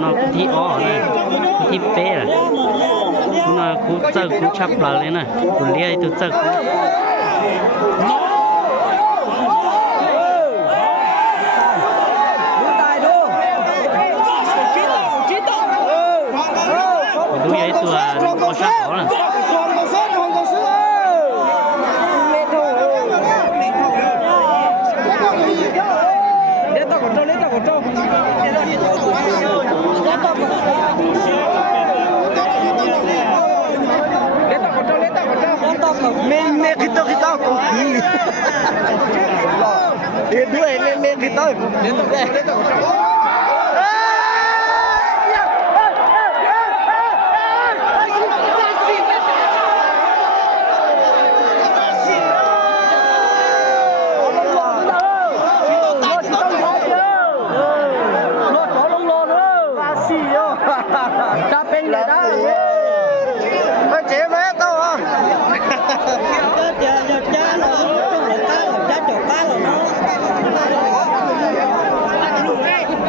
nó cứ thi ó này cứ thi bé là nó cú chơi cú chắp lại lên này cú lia tu chơi cú vậy tu là có sát đó nè me kita kopi. Dia dua me kita. Capek dah. Macam mana tu?